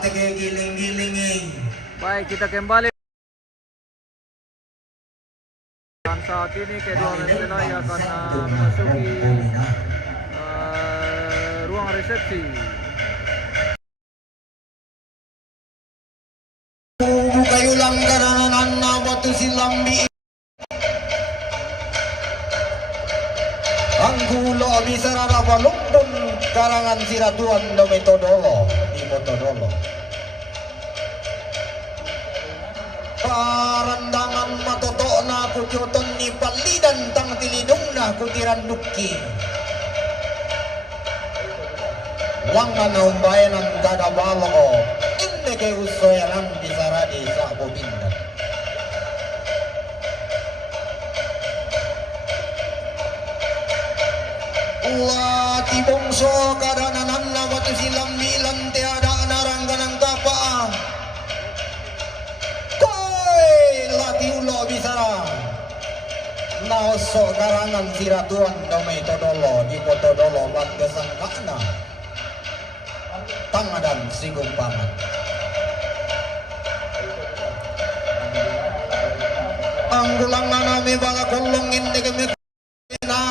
tege giling-gilingin. Baik, kita kembali. Dan saat ini kedua mempelai akan memasuki ruang resepsi. Kayu langgaran na batu silambi. Ang gulo bisa rarawa lumpun karangan siratuan do metodolo di metodolo. Parandangan matoto na kutyoton ni palidan tang tilidong na kutiran duki. Langan na umbayan ang dadabalo o hindi kay uso yan ang disaradi sa bobindan. Wati bongso kadananan na batu silang milan tiada naranggan ang kapaa. Koy lati ulo bisara. Naoso karangan siratuan damay todolo di potodolo batgasang kana. Tangadan sigumpangan. Ang gulang na nami bala kulong hindi kami na.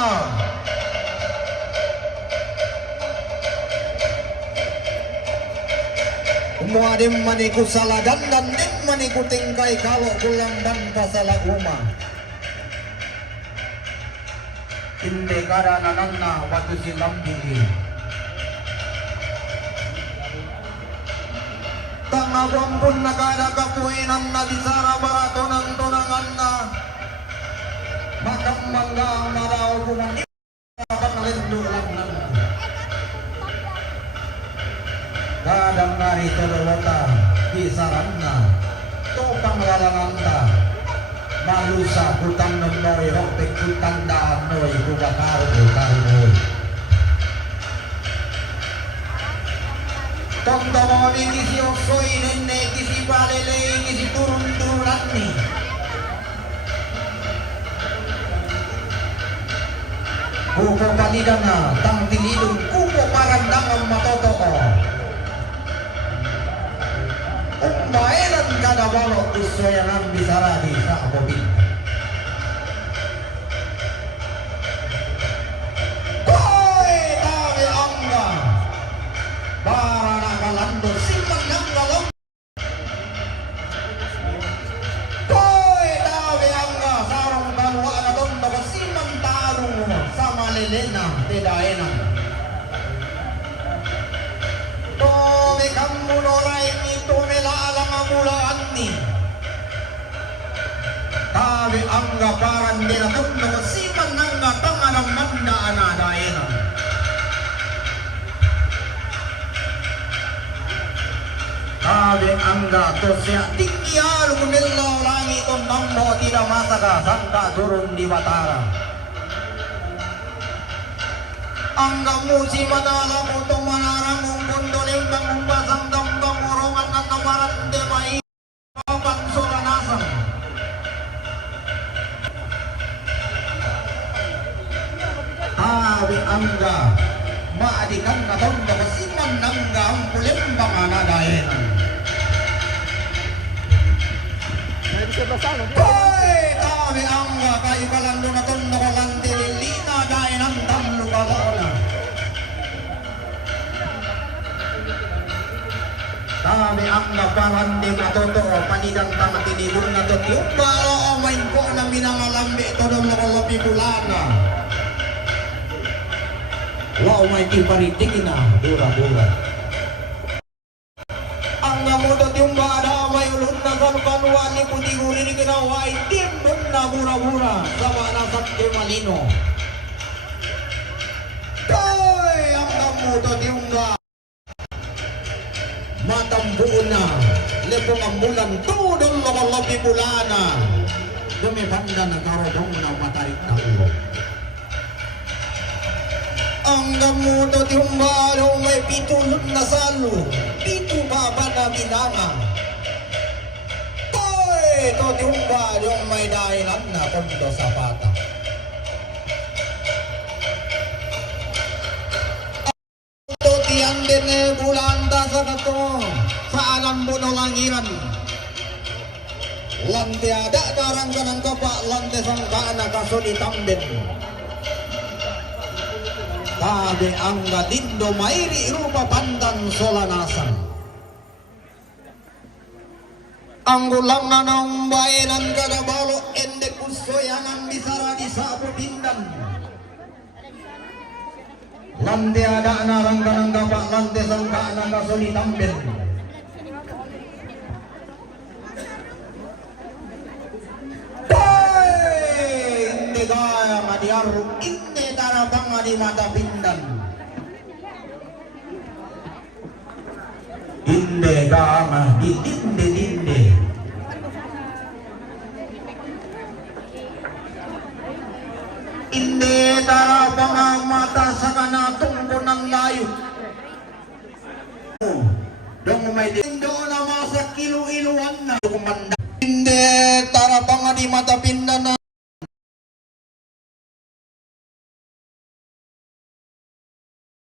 Muadim maniku salagan dan dim maniku tingkai kalau kulang dan pasalah rumah. Inde karana nanna waktu silam tinggi. Tangabang pun nakada kapuinan na disara baratonan tonangan na. Makam mangga marao kumang akan lendu lang na. Kadang nari tololota bisaranna topang lalanganta malusa hutang noy ropek hutang daan noy kubakar bukaroy tonda mami kisi osoi nenne kisi balele kisi turun-turunan ni kuko palidana tang tilidung kuko parandangan matotoo. Umbainan kada balok usoyangan bisara di Sakobin. Koi tawe angga para nakalando siman ng galong. Koi tawe angga sarong kalwa na tondo siman tarong sa malilena tedaenan. Tome kamunoray mulaan ni tawi angga paran dinatun na siman nangga tanganang manda anadaenan tawi angga tosya tinggialu nillo langit on nambo tidak masaka sangka turun di batara angga musi madala motong manarang umpondo lembang umbasang dambang orongan at namaran demai papan soranasang tawi angga maadikan na tondo kasiman nangga ampulimbang anadaenan koy tawi angga kayo kalando na tondo kalantililina daenan tamlo kalona kami ang naparandi matotoo panidang tamatinibong na totiyo para amain ko na minangalambi ito ng nakalapi bulana wow may tiparitik na dura-dura ang namudot yung bada may ulun na kanukanuan ni puti-guri ni kinaway timbon na bura-bura sama na sa malino koy ang namudot yung matambuon na lepong ang bulan tudong makalapi bulana dumibanda na karobong na matarik na ulo ang gamutot yung malong may pitulot na salo pito baba na binangang koy tot yung balong may dahilan na kondo sa pata tot yan din bulanda sa kato sa ngambuno langiran. Lantai ada darang kanang kapak lantai sangkana kasudi tambin. Tabe angga dindo mairi rupa pandan solanasan. Anggulang nanong bayanan kada balo ende kusoyangan bisara di sapu pindan. Lantai ada narang kanang kapak lantai sangkana kasudi tambin. Gaya madiaru inde darabang di mata pindan. Inde gama di dinde. Inde darabang mata sakana tunggu ng layu. Dong may dindo na masa kilu-iluan na kumanda. Inde darabang di mata pindan na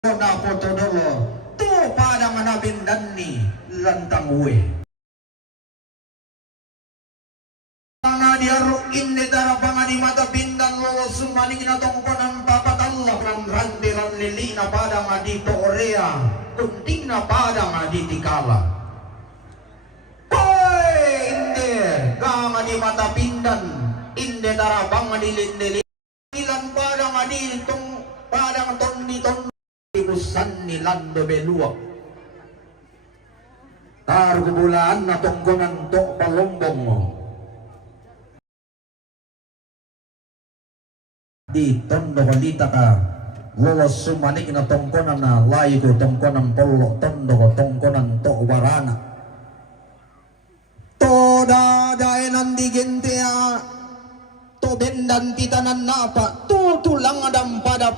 na foto dolo tu pada mana bindan ni lantang uwe tanga diaru inde darabanga di mata bindan lolo sumani na tongkonan papat Allah rande lilina pada ngadi to orea kunting na pada ngadi tikala inde gama di mata bindan inde darabanga di linde ilan pada ngadi tong pada ton di ton ibusan ni lando beluak tar kebulaan na tonggonan tok palombong mo di tondo kalita ka lolos sumanik na tongkonan na layo ko tongkonan polo tondo ko tongkonan tok warana to dadae nandigente a to bendan titanan napa to tulang adam pada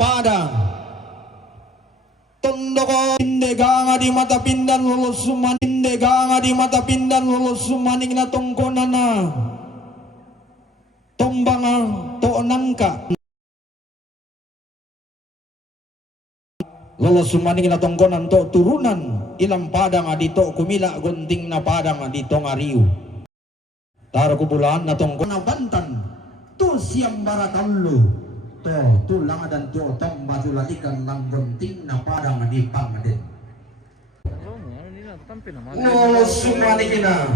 tondoko indega di mata pindan lulus suman indega di mata pindan lulus sumaning na tongkonan na tombanga to nangka lulus sumaning na tongkonan to turunan ilang padang adito kumila gunting na padang adito ngariu taro kubulan na tongkonan bantan to siyang barakallo tulang dan tong batu lalikan lang gunting na padang di pangden. No sumani kina.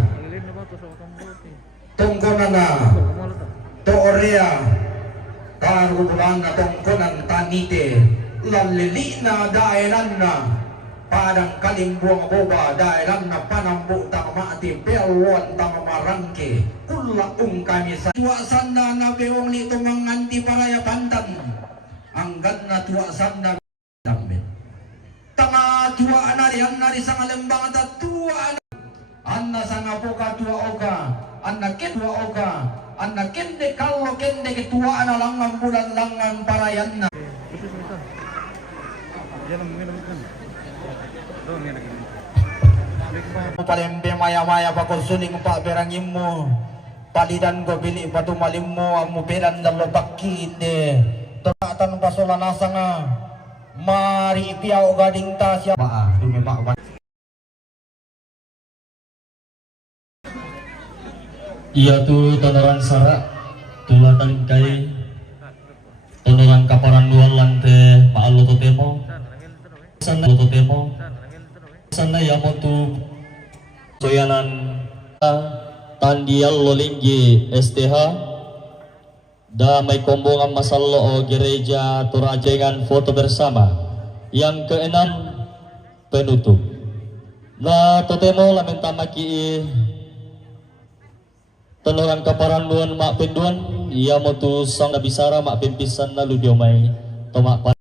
Tongkonan na to orea kan kubulan na tongkonan tanite lalili na daeran na padang kalimbuang boba daeran na panambu tang maati pelwon tang marangke kulaung kami sa tuasan na nabeong nito manganti paraya pantan anggan na tuasan na damit tanga tuaan na riyan na rin sa kalembang at tuaan anna sa nga po ka tua oka anna ken tua oka anna kende kallo kende ketuaan na lang ang bulan lang ang parayan na palembe maya-maya pakonsuning pa berangim mo palidan ko bili patumalim mo ang muberan dalo bakinde tatan pasolanasa nga mari piao gading ta siya dumepa iya tu tonoran sara tulatan kai tonoran kaparan luar lante paalo to temo sana to temo sana ya mo tu soyanan tandial lolinggi STH da may kombongan masallo o gereja turajengan foto bersama yang keenam penutup na totemo lamentamaki tonoran kaparan luan mak penduan ia mo tu sang nabisara mak pimpisan na ludio may tomak